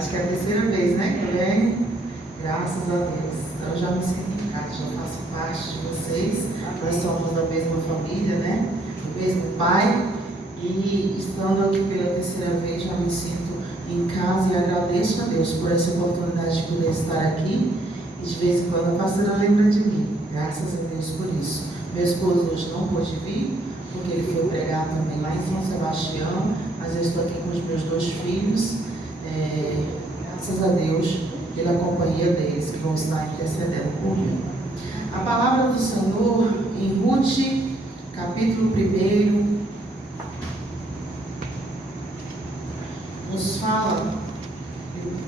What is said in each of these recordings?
Acho que é a terceira vez, né, que eu venho. Graças a Deus. Então eu já me sinto em casa, já faço parte de vocês. Nós somos da mesma família, né? Do mesmo pai. E estando aqui pela terceira vez, já me sinto em casa e agradeço a Deus por essa oportunidade de poder estar aqui. E de vez em quando a pastora lembra de mim. Graças a Deus por isso. Meu esposo hoje não pôde vir, porque ele foi pregar também lá em São Sebastião. Mas eu estou aqui com os meus 2 filhos. Graças a Deus pela companhia deles, que vão estar intercedendo por mim. A palavra do Senhor em Ruth, capítulo 1, nos fala,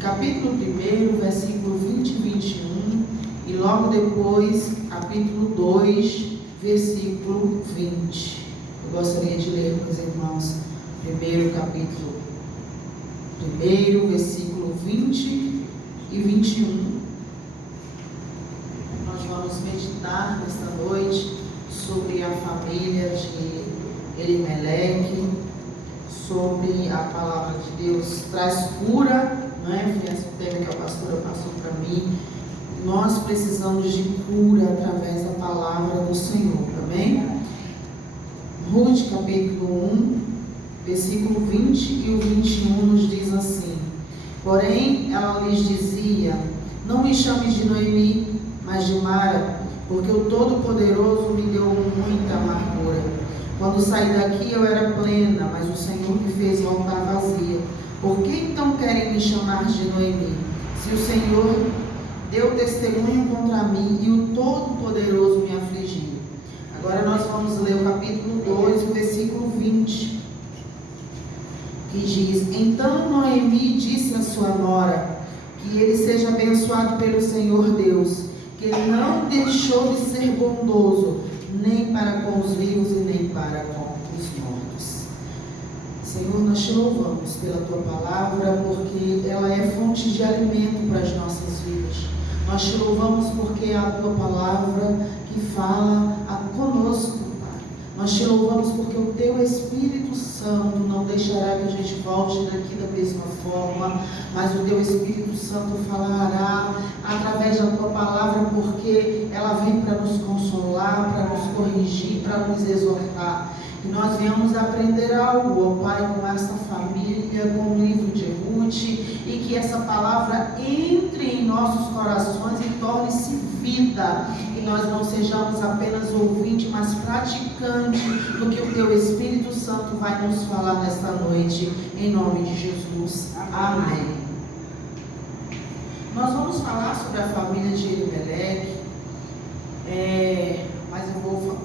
capítulo 1, versículo 20 e 21, e logo depois, capítulo 2, versículo 20. Eu gostaria de ler com os irmãos, primeiro capítulo 1, versículo 20 e 21. Nós vamos meditar nesta noite sobre a família de Elimeleque, sobre a palavra de Deus traz cura, não é? Foi esse tema que a pastora passou para mim. Nós precisamos de cura através da palavra do Senhor, amém? Ruth, capítulo 1, versículo 20 e o 21 nos diz assim: porém, ela lhes dizia: não me chame de Noemi, mas de Mara, porque o Todo-Poderoso me deu muita amargura. Quando saí daqui eu era plena, mas o Senhor me fez voltar vazia. Por que então querem me chamar de Noemi? Se o Senhor deu testemunho contra mim e o Todo-Poderoso me afligiu. Agora nós vamos ler o capítulo 2, o versículo 20. Que diz: então Noemi disse à sua nora, que ele seja abençoado pelo Senhor Deus, que ele não deixou de ser bondoso, nem para com os vivos e nem para com os mortos. Senhor, nós te louvamos pela tua palavra, porque ela é fonte de alimento para as nossas vidas. Nós te louvamos porque é a tua palavra que fala conosco. Nós te louvamos porque o teu Espírito Santo não deixará que a gente volte daqui da mesma forma, mas o teu Espírito Santo falará através da tua palavra, porque ela vem para nos consolar, para nos corrigir, para nos exortar. E nós viemos aprender algo, ó Pai, com essa família, com o livro de Ruth, e que essa palavra entre em nossos corações e torne-se vida, e nós não sejamos apenas ouvintes, mas praticantes do que o teu Espírito Santo vai nos falar nesta noite, em nome de Jesus. Amém. Nós vamos falar sobre a família de Elimeleque, mas eu vou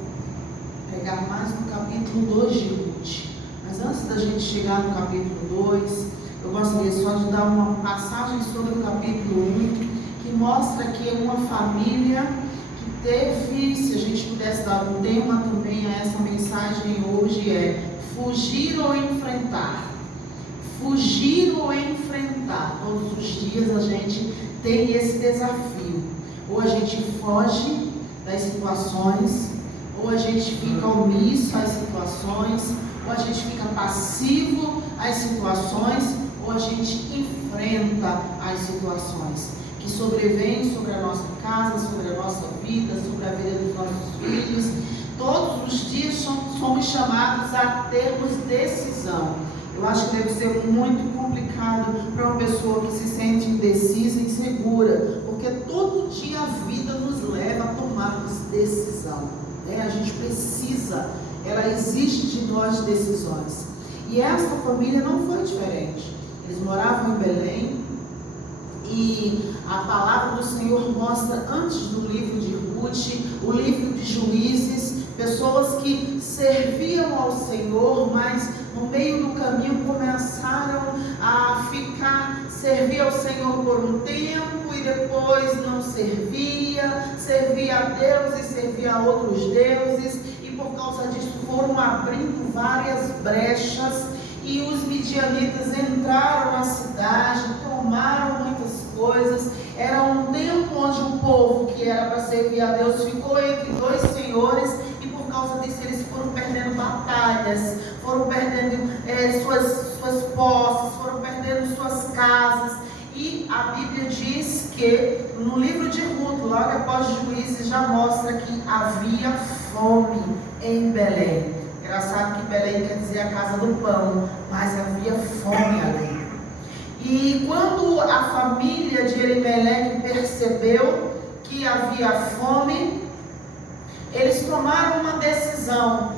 pegar mais no capítulo 2 de Ruth. Mas antes da gente chegar no capítulo 2, eu gostaria só de dar uma passagem sobre o capítulo 1, que mostra que é uma família que teve, se a gente pudesse dar um tema também a essa mensagem hoje, é fugir ou enfrentar. Fugir ou enfrentar. Todos os dias a gente tem esse desafio. Ou a gente foge das situações, ou a gente fica omisso às situações, ou a gente fica passivo às situações, ou a gente enfrenta as situações que sobrevêm sobre a nossa casa, sobre a nossa vida, sobre a vida dos nossos filhos. Todos os dias somos chamados a termos decisão. Eu acho que deve ser muito complicado para uma pessoa que se sente indecisa e insegura, porque todo dia a vida nos leva a tomarmos decisão. A gente precisa, ela exige de nós decisões. E essa família não foi diferente. Eles moravam em Belém, e a palavra do Senhor mostra, antes do livro de Ruth, o livro de Juízes, pessoas que serviam ao Senhor, mas no meio do caminho começaram a servir ao Senhor por um tempo e depois não servia a Deus e servia a outros deuses, e por causa disso foram abrindo várias brechas, e os midianitas entraram na cidade, tomaram muitas coisas. Era um tempo onde o povo que era para servir a Deus ficou entre dois senhores, e por causa disso eles foram perdendo batalhas, foram perdendo suas posses, foram perdendo suas casas, E a Bíblia diz que no livro de Ruth, logo após Juízes, já mostra que havia fome em Belém. Engraçado que Belém quer dizer a casa do pão, mas havia fome ali. E quando a família de Elimeleque percebeu que havia fome, eles tomaram uma decisão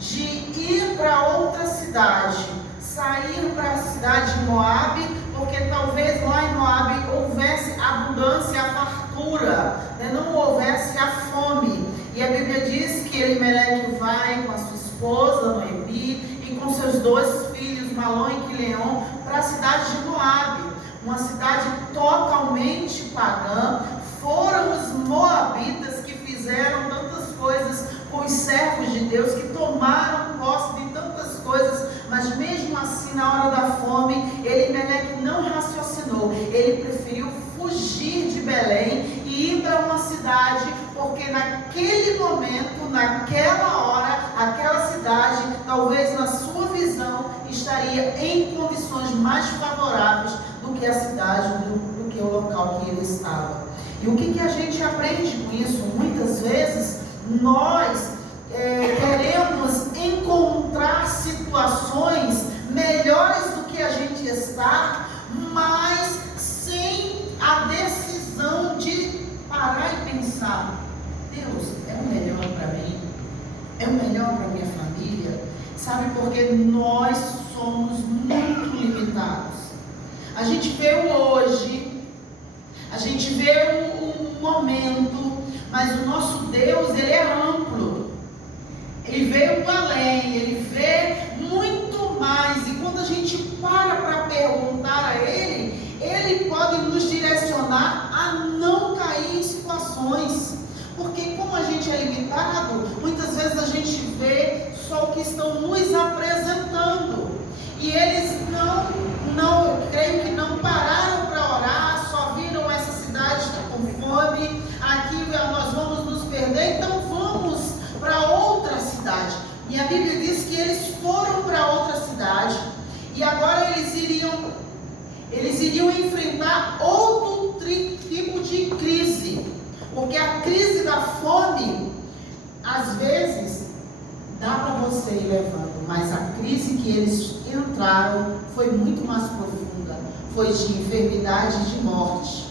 de ir para outra cidade, sair para a cidade de Moabe, porque talvez lá em Moabe houvesse abundância, a fartura, não houvesse a fome. E a Bíblia diz que Elimeleque vai com a sua esposa Noemi e com seus 2 filhos, Malom e Quileon, para a cidade de Moabe, uma cidade totalmente pagã. Foram os moabitas que fizeram tantas coisas com os servos de Deus, que tomaram posse de tantas coisas, mas mesmo assim, na hora da fome, Elimeleque não raciocinou. Ele preferiu fugir de Belém e ir para uma cidade, porque naquele momento, naquela hora, aquela cidade, talvez na sua visão, estaria em condições mais favoráveis do que a cidade, do que o local que ele estava. E o que a gente aprende com isso? Muitas vezes nós queremos encontrar situações melhores do que a gente está, mas sem a decisão de parar e pensar: Deus, é o melhor para mim? É o melhor para minha família? Sabe, porque nós somos muito limitados. A gente vê o hoje, a gente vê o momento, mas o nosso Deus, ele é amplo. Ele vê o além, ele vê muito mais. E quando a gente para perguntar a ele, ele pode nos direcionar a não cair em situações. Porque como a gente é limitado, muitas vezes a gente vê só o que estão nos apresentando. E eles creio que não pararam para orar, só viram essa cidade está com fome, aqui nós vamos nos perder, então vamos para outra cidade. E a Bíblia diz que eles foram para outra cidade, e agora eles iriam enfrentar outro tipo de crise, porque a crise da fome, às vezes, dá para você ir levando, mas a crise que eles entraram foi muito mais profunda, foi de enfermidade e de morte.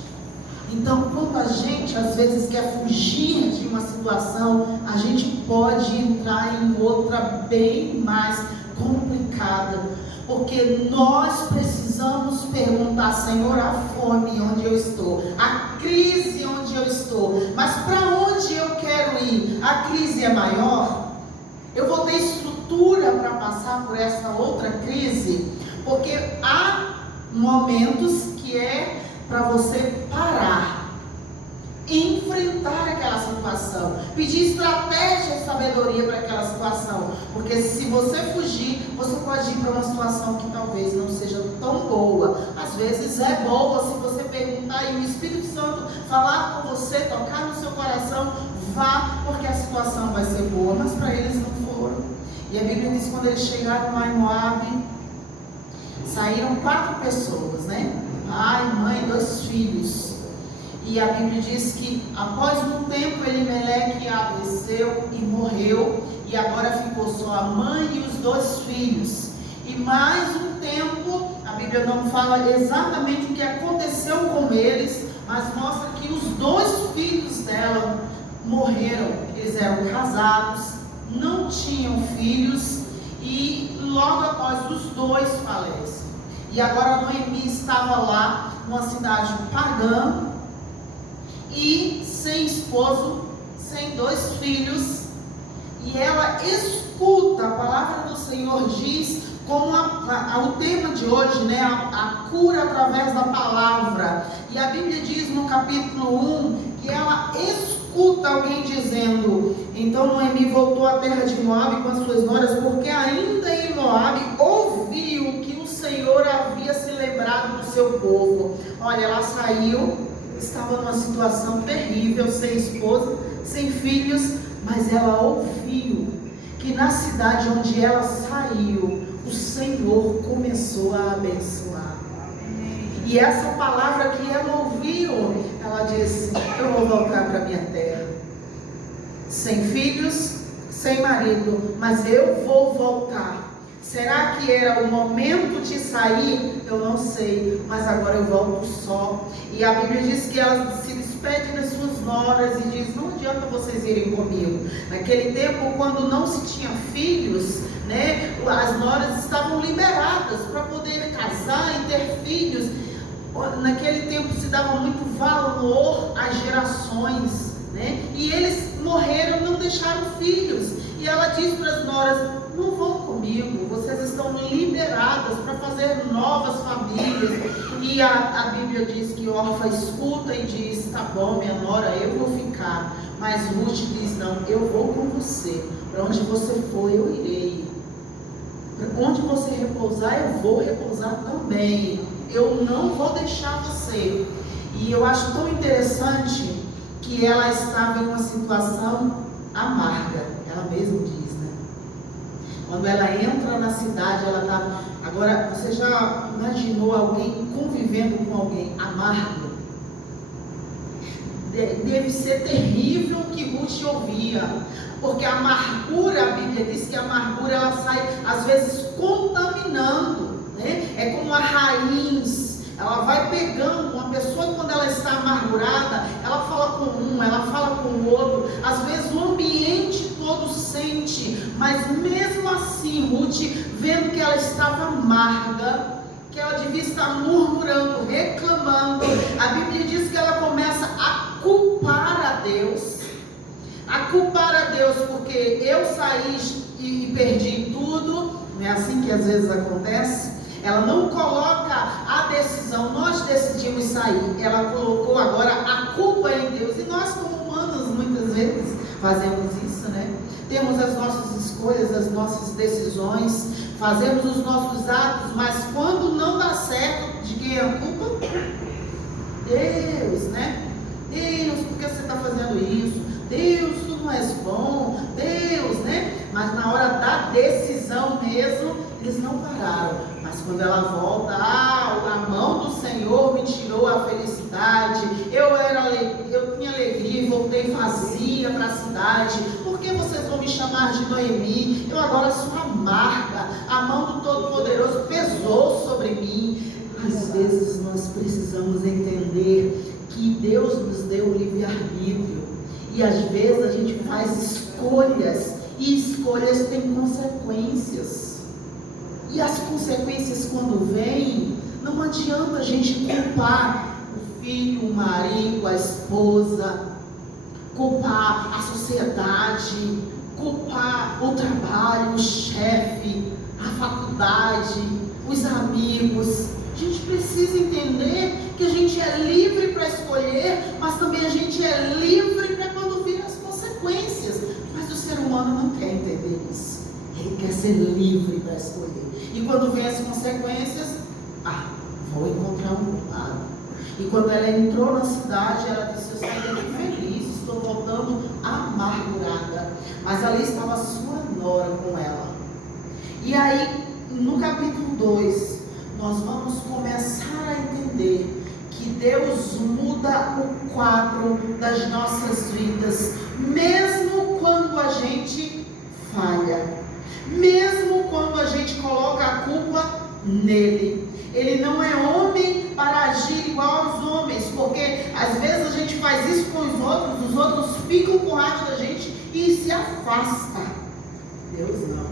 Então, quando a gente às vezes quer fugir de uma situação, a gente pode entrar em outra bem mais complicada, porque nós precisamos perguntar: Senhor, a fome onde eu estou, a crise onde eu estou, mas para onde eu quero ir? A crise é maior? Eu vou ter estrutura para passar por essa outra crise? Porque há momentos que é para você parar, enfrentar aquela situação, pedir estratégia e sabedoria para aquela situação, porque se você fugir, você pode ir para uma situação que talvez não seja tão boa. Às vezes é boa, se você perguntar e o Espírito Santo falar com você, tocar no seu coração, vá, porque a situação vai ser boa, mas para eles não foram. E a Bíblia diz que quando eles chegaram lá em Moabe, saíram 4 pessoas, pai, mãe, 2 filhos. E a Bíblia diz que após um tempo Elimeleque adoeceu e morreu, e agora ficou só a mãe e os 2 filhos. E mais um tempo, a Bíblia não fala exatamente o que aconteceu com eles, mas mostra que os 2 filhos dela morreram. Eles eram casados, não tinham filhos, e logo após os 2 falecem. E agora Noemi estava lá, numa cidade pagã, e sem esposo, sem 2 filhos, e ela escuta, a palavra do Senhor diz, como o tema de hoje, a cura através da palavra. E a Bíblia diz no capítulo 1, que ela escuta alguém dizendo: então Noemi voltou à terra de Moabe com as suas noras, porque ainda em Moabe ouviu que o Senhor havia se lembrado do seu povo. Olha, ela saiu, estava numa situação terrível, sem esposa, sem filhos, mas ela ouviu que na cidade onde ela saiu, o Senhor começou a abençoar. E essa palavra que ela ouviu, ela disse: eu vou voltar para minha terra, sem filhos, sem marido, mas eu vou voltar. Será que era o momento de sair? Eu não sei, mas agora eu volto só. E a Bíblia diz que ela se despede das suas noras e diz: não adianta vocês irem comigo. Naquele tempo, quando não se tinha filhos, né, as noras estavam liberadas para poder casar e ter filhos. Naquele tempo se dava muito valor às gerações, né? E eles morreram, não deixaram filhos. E ela diz para as noras: não vão comigo, vocês estão liberadas para fazer novas famílias. E a Bíblia diz que Orfa escuta e diz: tá bom, minha nora, eu vou ficar. Mas Ruth diz: não, eu vou com você. Para onde você for, eu irei. Para onde você repousar, eu vou repousar também. Eu não vou deixar você. E eu acho tão interessante que ela estava em uma situação amarga. Ela mesma diz, né? Quando ela entra na cidade, ela estava... Agora, você já imaginou alguém convivendo com alguém amargo? Deve ser terrível o que Ruth ouvia. Porque a amargura, a Bíblia diz que a amargura, ela sai, às vezes, contaminando. Né? É como a raiz, ela vai pegando. Uma pessoa, quando ela está amargurada, ela fala com um, ela fala com o outro. Às vezes o ambiente todo sente, mas mesmo assim, Ruth, vendo que ela estava amarga, que ela devia estar murmurando, reclamando, a Bíblia diz que ela começa a culpar a Deus. A culpar a Deus porque eu saí e perdi tudo. Não é assim que às vezes acontece? Ela não coloca a decisão, nós decidimos sair. Ela colocou agora a culpa em Deus. E nós, como humanos, muitas vezes fazemos isso, né? Temos as nossas escolhas, as nossas decisões, fazemos os nossos atos, mas quando não dá certo, de quem é a culpa? Deus, né? Deus, por que você está fazendo isso? Deus, tu não és bom. Deus, né? Mas na hora da decisão mesmo, eles não pararam. Mas quando ela volta, a mão do Senhor me tirou a felicidade. Eu tinha alegria e voltei vazia para a cidade. Por que vocês vão me chamar de Noemi? Eu agora sou amarga. A mão do Todo-Poderoso pesou sobre mim. Às vezes nós precisamos entender que Deus nos deu o livre-arbítrio. E às vezes a gente faz escolhas. E escolhas têm consequências. E as consequências, quando vêm, não adianta a gente culpar o filho, o marido, a esposa, culpar a sociedade, culpar o trabalho, o chefe, a faculdade, os amigos. A gente precisa entender que a gente é livre para escolher, mas também a gente é livre para quando vir as consequências. Mas o ser humano não quer entender isso. Ele quer ser livre para escolher. E quando vem as consequências, vou encontrar um culpado. E quando ela entrou na cidade, ela disse: eu saí daqui feliz, estou voltando amargurada. Mas ali estava a sua nora com ela. E aí, no capítulo 2, nós vamos começar a entender que Deus muda o quadro das nossas vidas, mesmo quando a gente falha. Mesmo quando a gente coloca a culpa nele. Ele não é homem para agir igual aos homens, porque às vezes a gente faz isso com os outros ficam com raiva da gente e se afasta. Deus não.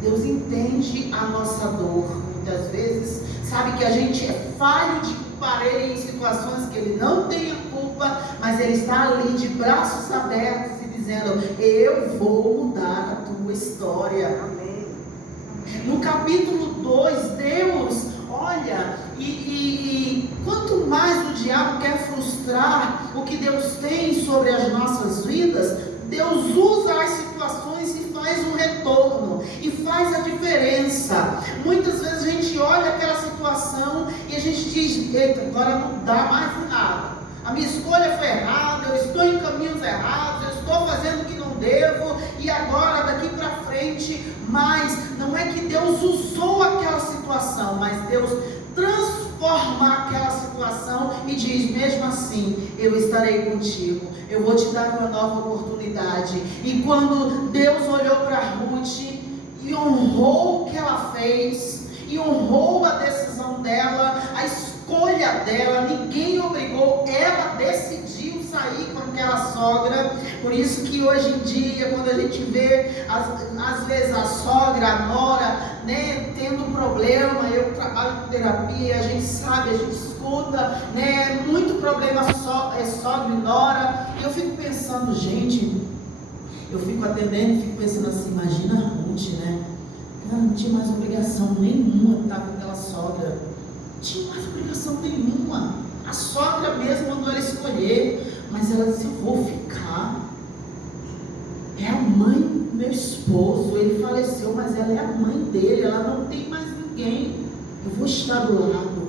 Deus entende a nossa dor. Muitas vezes sabe que a gente é falho de culpar ele em situações que ele não tem a culpa, mas ele está ali de braços abertos dizendo: eu vou mudar a tua história. Amém. No capítulo 2, Deus olha e quanto mais o diabo quer frustrar o que Deus tem sobre as nossas vidas, Deus usa as situações e faz um retorno e faz a diferença. Muitas vezes a gente olha aquela situação e a gente diz: eita, agora não dá mais nada. A minha escolha foi errada, eu estou em caminhos errados, eu estou fazendo o que não devo, e agora daqui para frente. Mas não é que Deus usou aquela situação, mas Deus transforma e diz: mesmo assim, eu estarei contigo, eu vou te dar uma nova oportunidade. E quando Deus olhou para Ruth e honrou o que ela fez, e honrou a decisão dela, a escolha dela, ninguém obrigou, ela decidiu sair com aquela sogra. Por isso que hoje em dia, quando a gente vê, às vezes a sogra, a nora, né, tendo problema, eu trabalho em terapia, a gente sabe, a gente escuta, né, muito problema sogra e nora, e eu fico pensando, gente, eu fico atendendo e fico pensando assim, imagina a Ruth, né? Ela não tinha mais obrigação nenhuma de estar com aquela sogra. Não tinha mais obrigação nenhuma. A sogra mesmo mandou ela escolher. Mas ela disse: eu vou ficar. É a mãe do meu esposo. Ele faleceu, mas ela é a mãe dele. Ela não tem mais ninguém. Eu vou estar do lado.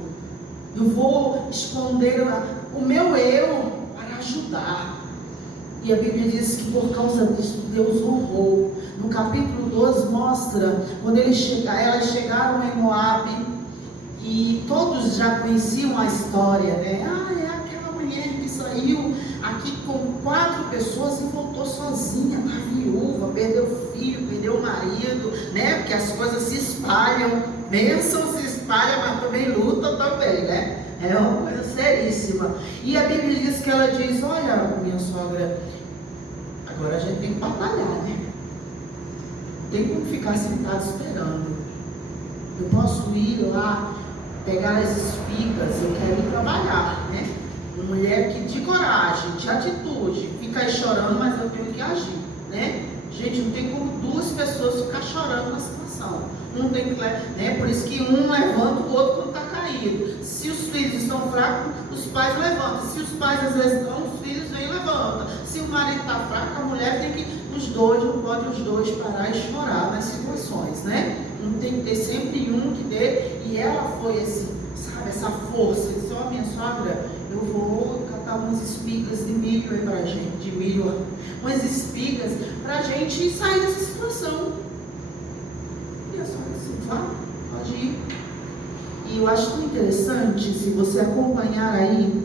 Eu vou esconder o meu eu para ajudar. E a Bíblia diz que por causa disso Deus honrou. No capítulo 12 mostra quando elas chegaram em Moabe, e todos já conheciam a história, né? É aquela mulher que saiu aqui com 4 pessoas e voltou sozinha, está viúva, perdeu filho, perdeu marido, né? Porque as coisas se espalham, bênção se espalha, mas também luta também, né? É uma coisa seríssima. E a Bíblia diz que ela diz: olha, minha sogra, agora a gente tem que batalhar, né? Tem como ficar sentado esperando. Eu posso ir lá, pegar as espigas, eu quero ir trabalhar, né? Uma mulher que de coragem, de atitude, fica aí chorando, mas eu tenho que agir, né? Gente, não tem como 2 pessoas ficar chorando na situação. Não tem que, né? Por isso que um levanta o outro quando está caído. Se os filhos estão fracos, os pais levantam. Se os pais às vezes estão, os filhos vêm e levantam. Se o marido está fraco, a mulher tem que, os dois, não pode os dois parar e chorar nas situações, né? Não tem que ter sempre um que dê. E ela foi esse, sabe, essa força. Disse: ó, minha sogra, eu vou catar umas espigas de milho aí pra gente, de milho, umas espigas pra gente sair dessa situação. E a sogra disse: vá, pode ir. E eu acho tão interessante, se você acompanhar aí,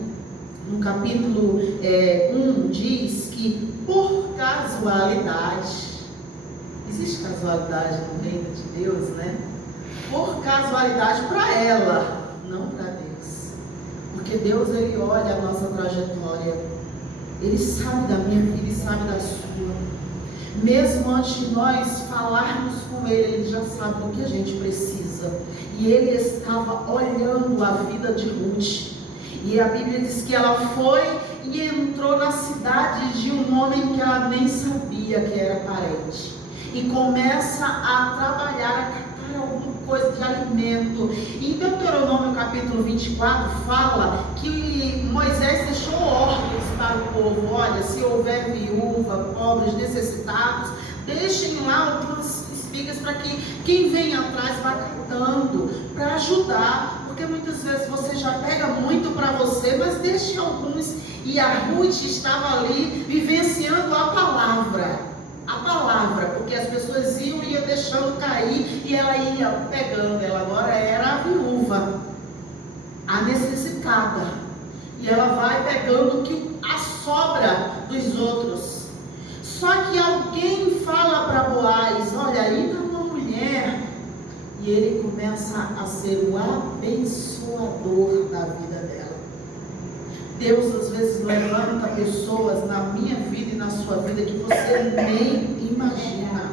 no capítulo 1, diz que por casualidade, existe casualidade no reino de Deus, né? Por casualidade para ela, não para Deus. Porque Deus, Ele olha a nossa trajetória, Ele sabe da minha vida e sabe da sua. Mesmo antes de nós falarmos com Ele, Ele já sabe do que a gente precisa. E Ele estava olhando a vida de Ruth. E a Bíblia diz que ela foi e entrou na cidade de um homem que ela nem sabia que era parente. E começa a trabalhar, a catar alguma coisa de alimento. Em Deuteronômio capítulo 24 fala que Moisés deixou ordens para o povo: olha, se houver viúva, pobres, necessitados, deixem lá algumas espigas para que quem vem atrás vá catando, para ajudar. Porque muitas vezes você já pega muito para você, mas deixe alguns. E a Ruth estava ali vivenciando a palavra, porque as pessoas iam e iam deixando cair e ela ia pegando. Ela agora era a viúva, a necessitada, e ela vai pegando a sobra dos outros. Só que alguém fala para Boaz: olha, aí está uma mulher. E ele começa a ser o abençoador da vida dela. Deus às vezes levanta pessoas na minha vida e na sua vida que você nem imagina.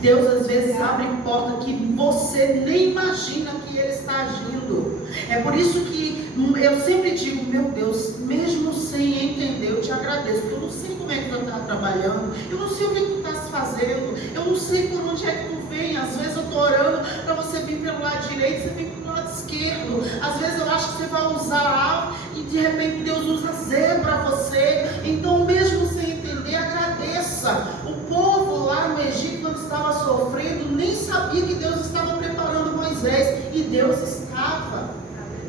Deus às vezes abre porta que você nem imagina que Ele está agindo. É por isso que eu sempre digo: meu Deus, mesmo sem entender, eu te agradeço, porque eu não sei como é que tu está trabalhando, eu não sei o que tu está fazendo, eu não sei por onde é que tu vem. Às vezes eu estou orando para você vir pelo lado direito, você vem pelo lado esquerdo. Às vezes eu acho que você vai usar A e de repente Deus usa Z para você. Então, mesmo sem entender, agradeça. O povo lá no Egito, quando estava sofrendo, nem sabia que Deus estava preparando Moisés, e Deus estava.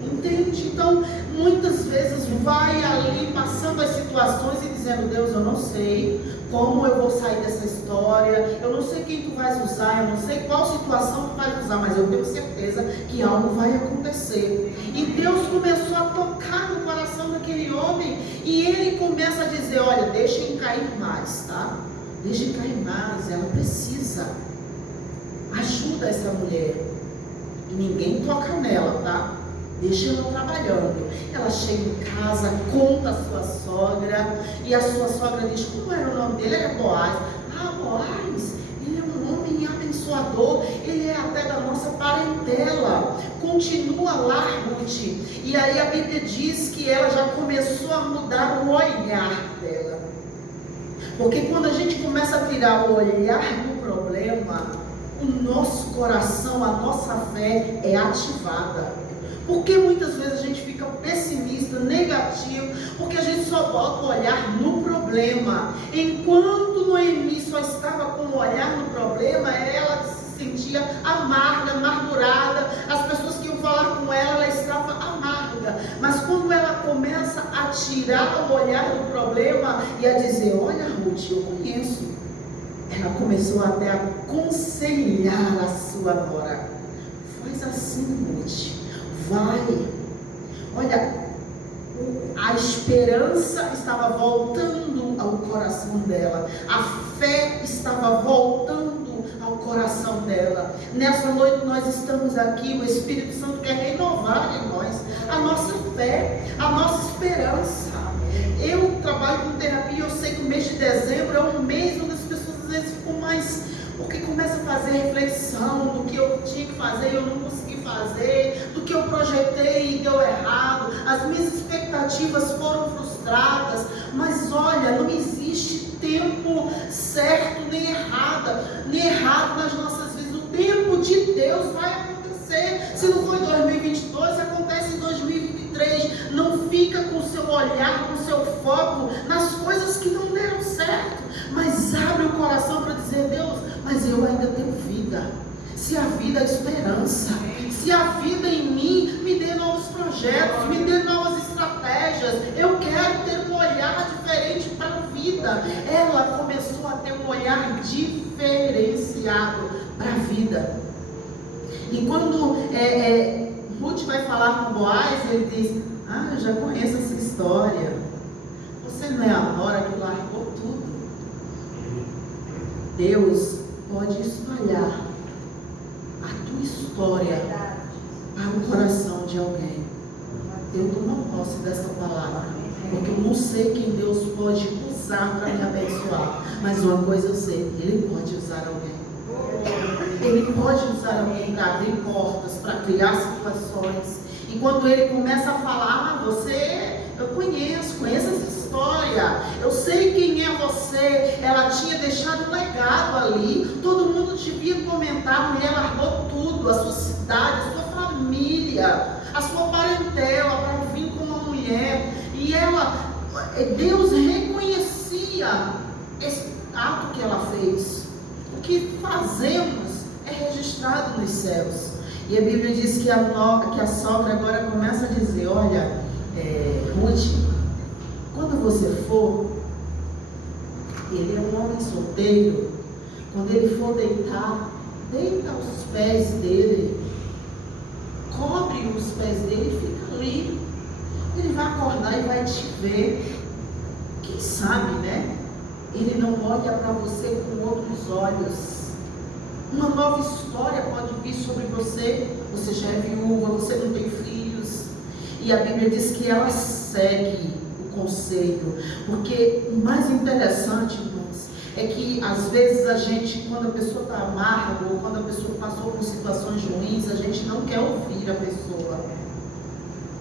Entende? Então, muitas vezes vai ali passando as situações e dizendo: Deus, eu não sei como eu vou sair dessa história, eu não sei quem tu vais usar, eu não sei qual situação tu vais usar, mas eu tenho certeza que algo vai acontecer. E Deus começou a tocar no coração naquele homem. E ele começa a dizer: olha, deixem cair mais, tá? Deixem cair mais, ela precisa. Ajuda essa mulher. E ninguém toca nela, tá? Deixa ela trabalhando. Ela chega em casa, conta a sua sogra. E a sua sogra diz: como era o nome dele? Era Boaz. Ah, Boaz, ele é um homem abençoador. Ele é até da nossa parentela. Continua lá, Ruth. E aí a Bíblia diz que ela já começou a mudar o olhar dela. Porque quando a gente começa a tirar o olhar do problema, o nosso coração, a nossa fé é ativada. Porque muitas vezes a gente fica pessimista, negativo, porque a gente só bota o olhar no problema. Enquanto Noemi só estava com o olhar no problema, ela se sentia amarga, amargurada. As pessoas que iam falar com ela, ela estava amarga. Mas quando ela começa a tirar o olhar do problema e a dizer: olha, Ruth, eu conheço. Ela começou até a aconselhar a sua nora: faz assim, Ruth. Vai, olha, a esperança estava voltando ao coração dela, a fé estava voltando ao coração dela. Nessa noite nós estamos aqui, o Espírito Santo quer renovar em nós a nossa fé, a nossa esperança. Eu trabalho com terapia, eu sei que o mês de dezembro é um mês onde as pessoas às vezes ficam mais, porque começa a fazer reflexão do que eu tinha que fazer e eu não consegui fazer, do que eu projetei e deu errado, as minhas expectativas foram frustradas. Mas olha, não existe tempo certo nem errado nas nossas vidas. O tempo de Deus vai acontecer. Se não foi em 2022, acontece em 2023. Não fica com o seu olhar, com o seu foco nas coisas que não deram certo, mas abre o coração para dizer: Deus, mas eu ainda tenho vida. Se a vida é esperança, se a vida em mim me dê novos projetos, me dê novas estratégias, eu quero ter um olhar diferente para a vida. Ela começou a ter um olhar diferenciado para a vida. E quando Ruth vai falar com Boaz, ele diz: ah, eu já conheço essa história. Você não é a nora que largou tudo? Deus pode espalhar a tua história para o coração de alguém. Eu tomo posse dessa palavra, porque eu não sei quem Deus pode usar para me abençoar, mas uma coisa eu sei: Ele pode usar alguém. Ele pode usar alguém para abrir portas, para criar situações. E quando ele começa a falar: ah, eu conheço essa história, eu sei quem é você. Ela tinha deixado um legado ali, todo mundo devia comentar: a mulher largou tudo, a sua cidade, a sua família, a sua parentela, para vir com uma mulher. E Deus reconhecia esse ato que ela fez. O que fazemos é registrado nos céus. E a Bíblia diz que a sogra agora começa a dizer: olha, Ruth, quando você for, ele é um homem solteiro, quando ele for deitar, deita aos pés dele, cobre os pés dele e fica ali. Ele vai acordar e vai te ver. Quem sabe, né? Ele não olha para você com outros olhos. Uma nova história pode vir sobre você. Você já é viúva, você não tem filhos. E a Bíblia diz que ela segue o conselho. Porque o mais interessante, irmãos, é que às vezes a gente, quando a pessoa está amarga, ou quando a pessoa passou por situações ruins, a gente não quer ouvir a pessoa.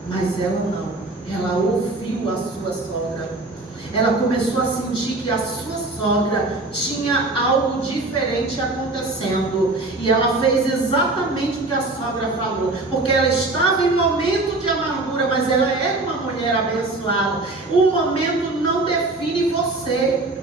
Mas ela não. Ela ouviu a sua sogra. Ela começou a sentir que a sua sogra tinha algo diferente acontecendo. E ela fez exatamente o que a sogra falou. Porque ela estava em momento de amargura, mas ela era uma mulher abençoada. O momento não define você.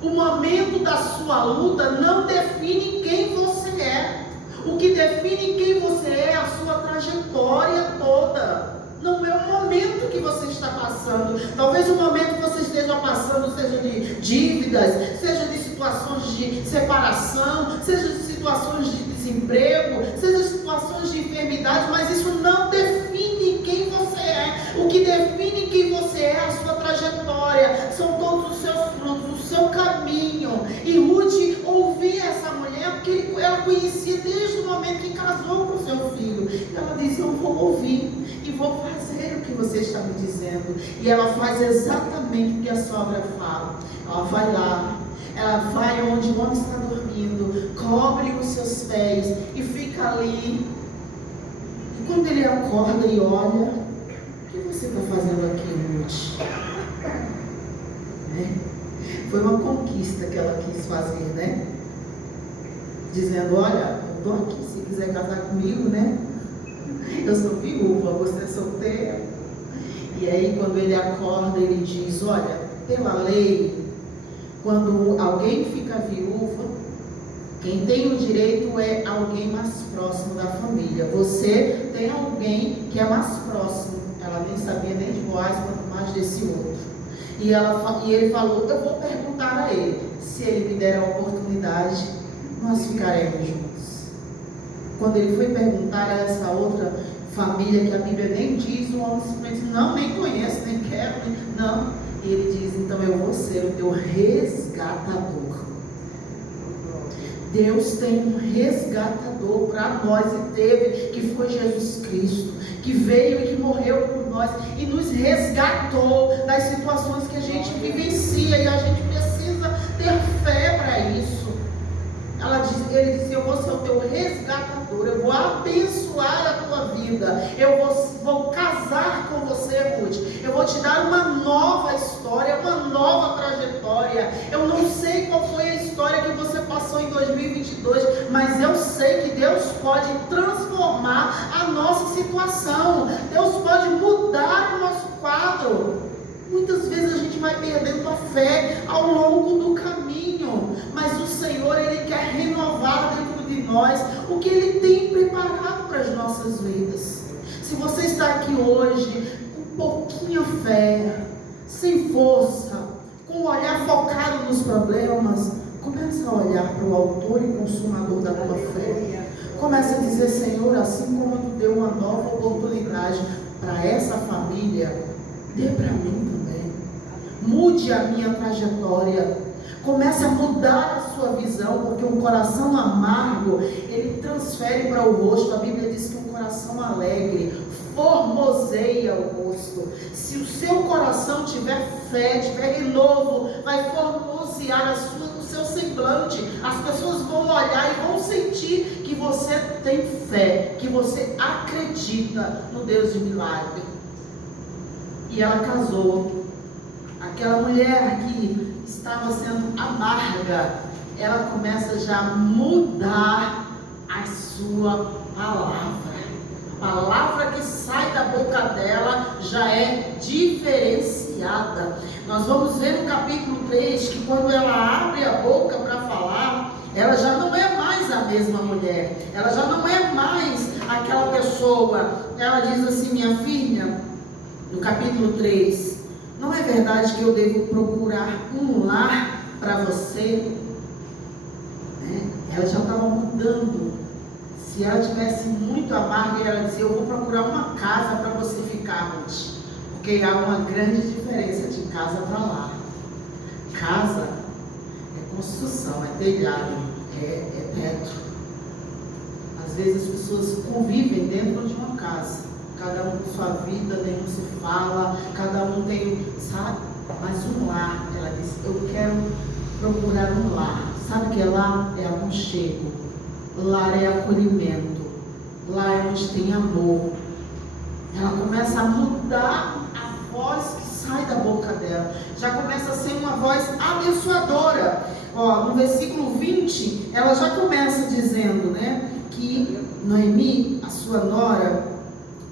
O momento da sua luta não define quem você é. O que define quem você é a sua trajetória toda. Não é o momento que você está passando. Talvez o momento que você esteja passando seja de dívidas, seja de situações de separação, seja de situações de desemprego, seja de situações de enfermidade, mas isso não define quem você é. O que define quem você é, a sua trajetória, são todos os seus frutos, o seu caminho. E Ruth ouvia essa mulher porque ela conhecia desde o momento que casou com o seu filho. Ela diz: eu vou ouvir e vou fazer o que você está me dizendo. E ela faz exatamente o que a sogra fala. Ela vai lá, ela vai onde o homem está dormindo, cobre os seus pés e fica ali. E quando ele acorda e olha: o que você está fazendo aqui, Ruth? Foi uma conquista que ela quis fazer, né? Dizendo: olha, eu estou aqui, se quiser casar comigo, né? Eu sou viúva, você é solteira. E aí, quando ele acorda, ele diz: olha, pela lei, quando alguém fica viúva, quem tem o direito é alguém mais próximo da família. Você tem alguém que é mais próximo. Ela nem sabia nem de Boaz, quanto mais desse outro. E ele falou: eu vou perguntar a ele. Se ele me der a oportunidade, nós ficaremos juntos. Quando ele foi perguntar a essa outra família, que a Bíblia nem diz, o homem simplesmente: não, nem conheço, nem quero, não. E ele diz: então eu vou ser o teu resgatador. Deus tem um resgatador para nós, e teve, que foi Jesus Cristo, que veio e que morreu por nós e nos resgatou das situações que a gente vivencia, e a gente precisa ter fé para isso. Ele disse: eu vou ser o teu resgatador, eu vou abençoar a tua vida, eu vou casar com você, Ruth, eu vou te dar uma nova história, uma nova trajetória. Eu não sei qual foi a história que você passou em 2022, mas eu sei que Deus pode transformar a nossa situação, Deus pode mudar o nosso quadro. Muitas vezes a gente vai perdendo a fé ao longo do caminho, mas o Senhor, Ele quer renovar dentro de nós o que Ele tem preparado para as nossas vidas. Se você está aqui hoje com pouquinha fé, sem força, com o olhar focado nos problemas, comece a olhar para o autor e consumador da tua fé. Comece a dizer: Senhor, assim como Tu deu uma nova oportunidade para essa família, dê para mim também. Mude a minha trajetória. Comece a mudar a sua visão, porque um coração amargo, ele transfere para o rosto. A Bíblia diz que um coração alegre formoseia o rosto. Se o seu coração tiver fé, tiver renovo, vai formosear o seu semblante. As pessoas vão olhar e vão sentir que você tem fé, que você acredita no Deus de milagre. E ela casou. Aquela mulher que estava sendo amarga, ela começa já a mudar a sua palavra. A palavra que sai da boca dela já é diferenciada. Nós vamos ver no capítulo 3 que quando ela abre a boca para falar, ela já não é mais a mesma mulher. Ela já não é mais aquela pessoa. Ela diz assim: minha filha, no capítulo 3, não é verdade que eu devo procurar um lar para você? Ela já estava mudando. Se ela tivesse muito amarga, ela dizia: eu vou procurar uma casa para você ficar, Ruth. Porque há uma grande diferença de casa para lar. Casa é construção, é telhado, é teto. Às vezes as pessoas convivem dentro de uma casa. Cada um com sua vida, nenhum se fala, cada um tem, sabe? Mas um lar, ela disse: eu quero procurar um lar. Sabe o que é lar? É aconchego. Lar é acolhimento. Lar é onde tem amor. Ela começa a mudar a voz que sai da boca dela. Já começa a ser uma voz abençoadora. No versículo 20, ela já começa dizendo, que Noemi, a sua nora,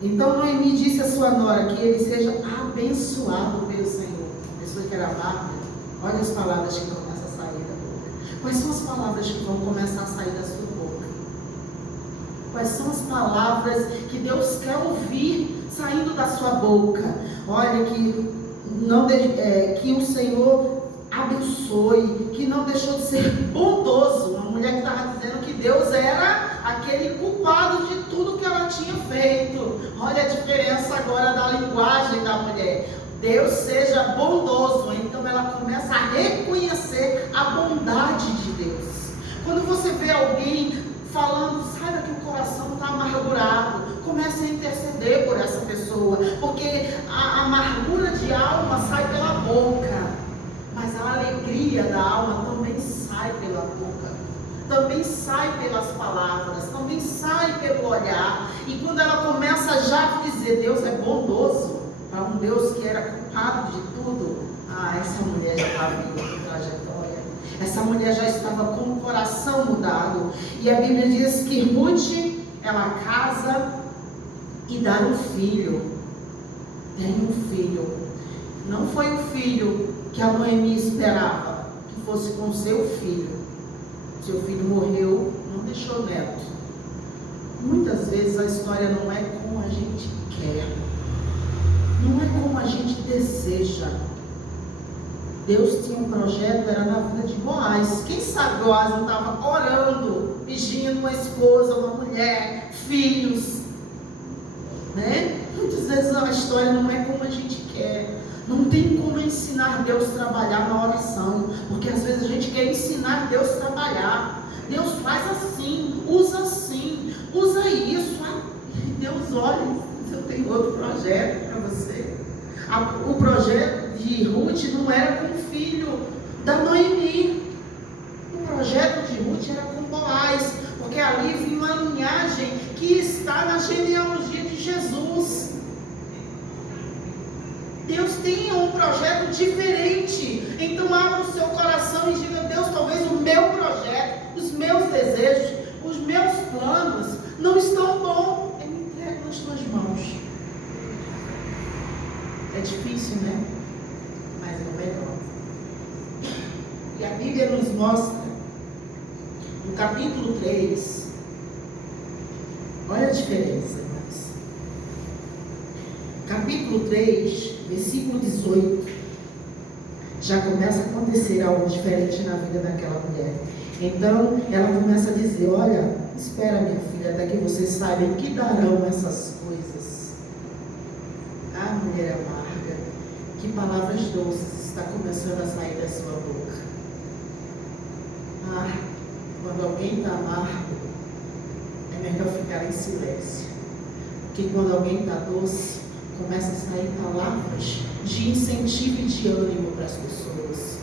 então Noemi disse à sua nora que ele seja abençoado pelo Senhor. A pessoa que era amarga, olha as palavras que começam a sair da boca. Quais são as palavras que vão começar a sair da sua boca? Quais são as palavras que Deus quer ouvir saindo da sua boca? Olha, que o Senhor abençoe, que não deixou de ser bondoso. Uma mulher que estava dizendo que Deus era aquele culpado de tudo que ela tinha feito. Olha a diferença agora da linguagem linguagem da mulher. Deus seja bondoso. Então ela começa a reconhecer a bondade de Deus. Quando você vê alguém falando, saiba que o coração está amargurado, comece a interceder por essa pessoa, porque a amargura de alma sai pela boca, mas a alegria da alma também sai pela boca, também sai pelas palavras, também sai pelo olhar. E quando ela começa já a dizer, Deus é bondoso, para um Deus que era culpado de tudo, essa mulher já estava em trajetória. Essa mulher já estava com o coração mudado. E a Bíblia diz que Ruth, ela casa e dá um filho. Tem um filho. Não foi o filho que a Noemi esperava que fosse com seu filho. Seu filho morreu, não deixou neto. Muitas vezes a história não é como a gente quer. Não é como a gente deseja. Deus tinha um projeto, era na vida de Boaz. Quem sabe Boaz não estava orando, pedindo uma esposa, uma mulher, filhos, né? Muitas vezes a história não é como a gente quer. Não tem como ensinar Deus a trabalhar na oração, porque às vezes a gente quer ensinar Deus a trabalhar. Deus faz assim, usa isso. Deus, olha, eu tenho outro projeto para você. O projeto de Ruth não era com o filho da Noemi. O projeto de Ruth era com Boaz, porque ali vinha uma linhagem que está na genealogia de Jesus. Deus tem um projeto diferente. Então abra o seu coração e diga, Deus, talvez o meu projeto, os meus desejos, os meus planos não estão bons. Eu me entrego nas tuas mãos. É difícil, né? Mas é o melhor. E a Bíblia nos mostra, no capítulo 3, olha a diferença, irmãos. Capítulo 3, versículo 18, já começa a acontecer algo diferente na vida daquela mulher. Então, ela começa a dizer, olha, espera minha filha, até que vocês saibam que darão essas coisas. Mulher amarga, que palavras doces está começando a sair da sua boca. Quando alguém está amargo, é melhor ficar em silêncio. Porque quando alguém está doce, começa a sair palavras de incentivo e de ânimo para as pessoas.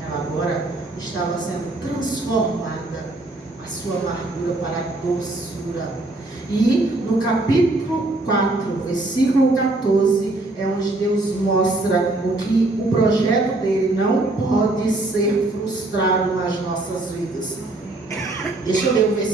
Ela agora estava sendo transformada, a sua amargura para a doçura. E no capítulo 4, versículo 14, é onde Deus mostra o projeto dele não pode ser frustrado nas nossas vidas. Deixa eu ler o versículo.